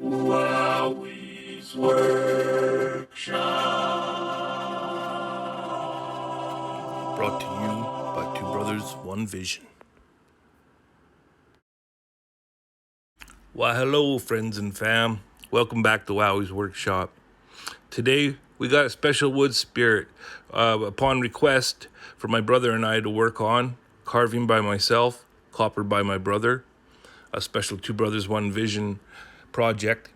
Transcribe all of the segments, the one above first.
Wowie's Workshop. Brought to you by Two Brothers, One Vision. Why, hello, friends and fam. Welcome back to Wowie's Workshop. Today, we got a special wood spirit upon request for my brother and I to work on. Carving by myself, copper by my brother. A special Two Brothers, One Vision project.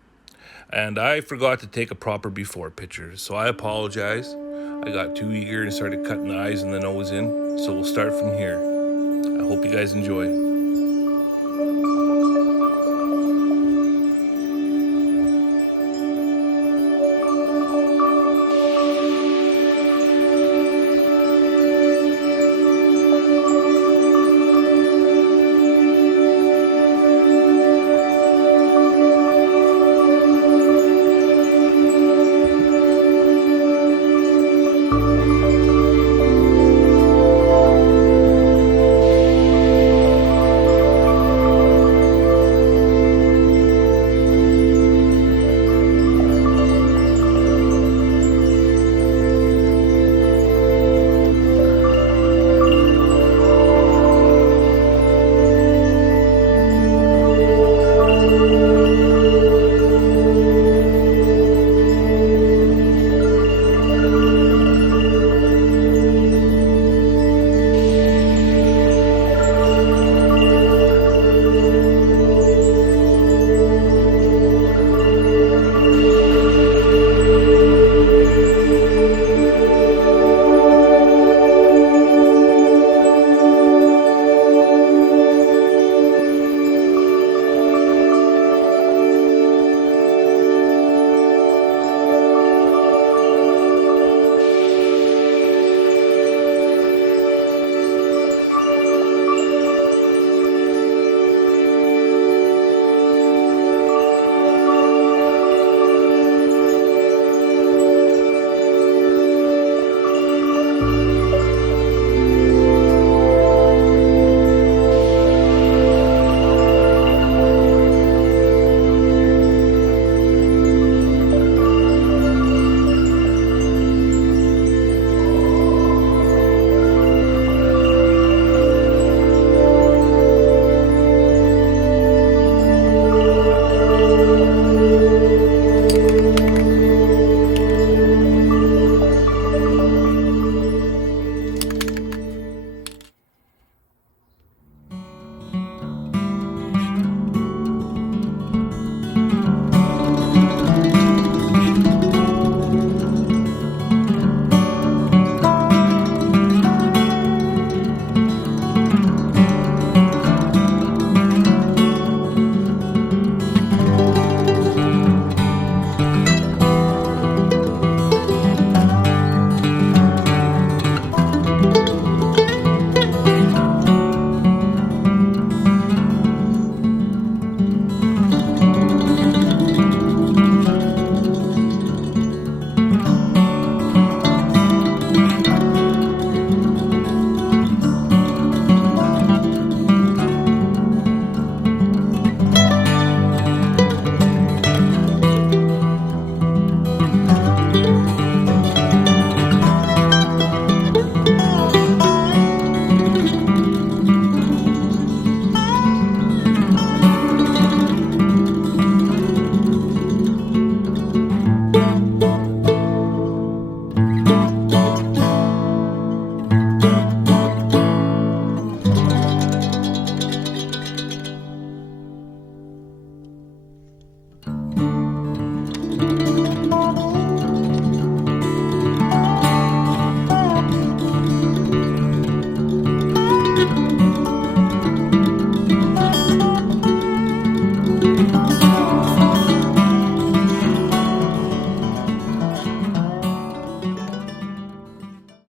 And I forgot to take a proper before picture, so I apologize. I got too eager and started cutting the eyes and the nose in, so we'll start from here. I hope you guys enjoy.